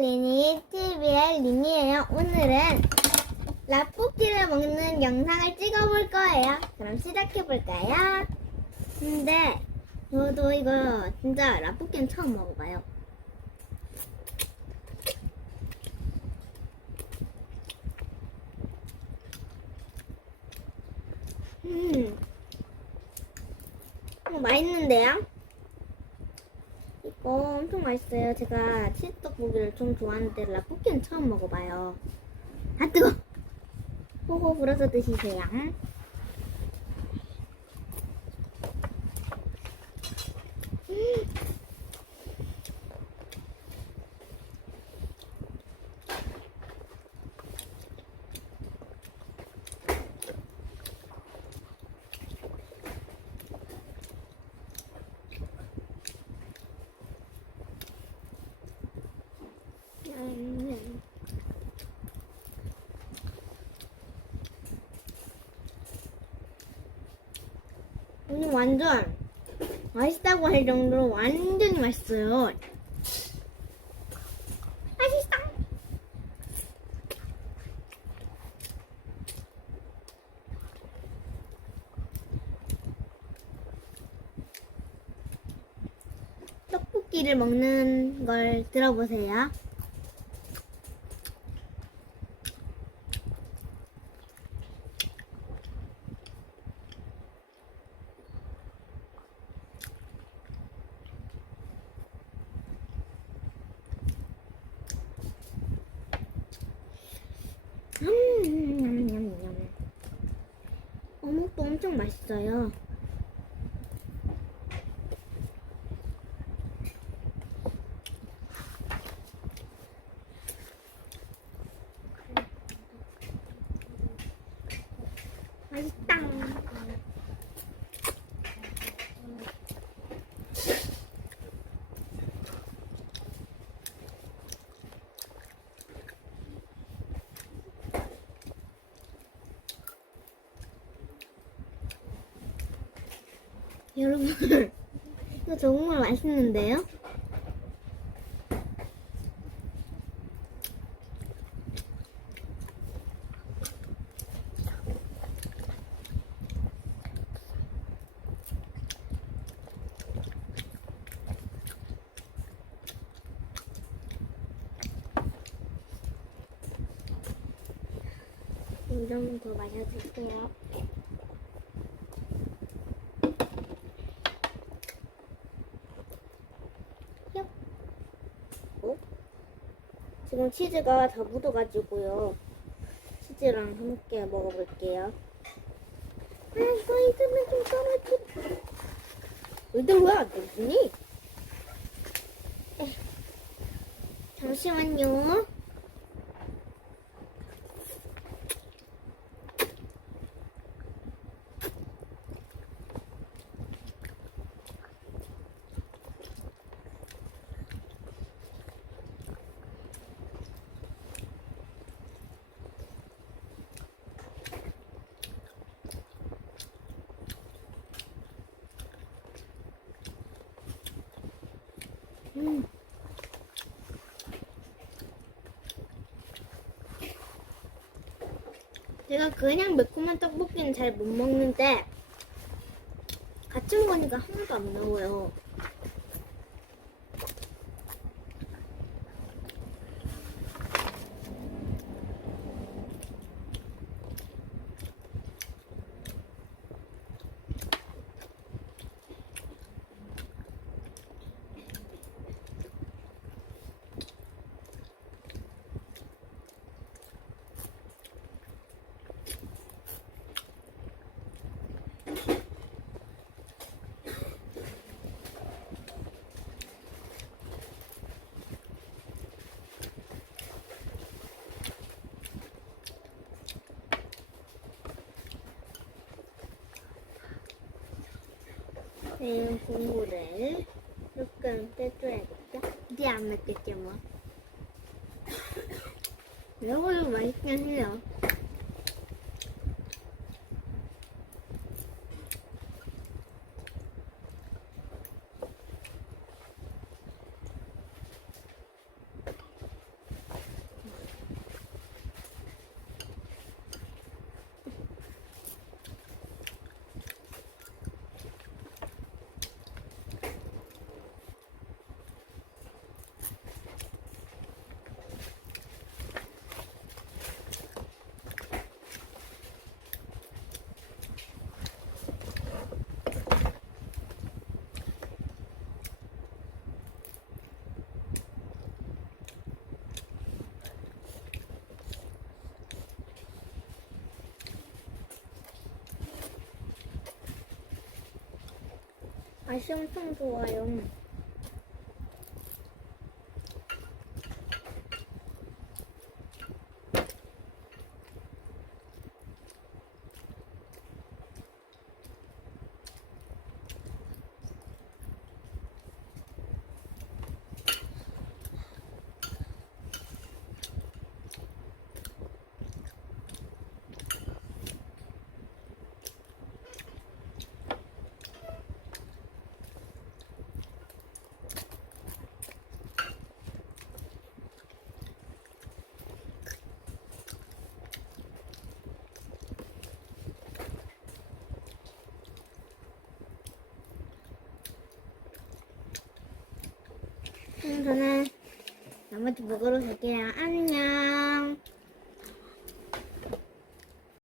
리니 TV의 리니예요. 오늘은 라볶이를 먹는 영상을 찍어볼 거예요. 그럼 시작해볼까요? 근데 저도 이거 진짜 라볶이는 처음 먹어봐요. 맛있는데요? 이거 엄청 맛있어요. 제가 치즈 떡볶이를 좀 좋아하는데 라볶이는 처음 먹어봐요. 아 뜨거! 호호 불어서 드시세요. 오늘 완전 맛있다고 할 정도로 완전히 맛있어요. 맛있어. 떡볶이를 먹는 걸 들어보세요. 어묵도 엄청 맛있어요. 맛있다. 여러분, 이거 정말 맛있는데요? 좀 더 마셔줄게요. 지금 치즈가 다 묻어가지고요. 치즈랑 함께 먹어볼게요. 아, 이거 있으면 좀 떨어져. 어디 뭐야? 누구니? 잠시만요. 제가 그냥 매콤한 떡볶이는 잘 못 먹는데 같이 먹으니까 하나도 안 매워요. 네, 국물을 조금 빼줘야겠죠? 이제 안 맵겠죠 뭐. 이거도 맛있긴 해요. 맛이 엄청 좋아요. 저는 나머지 먹으러 갈게요. 안녕.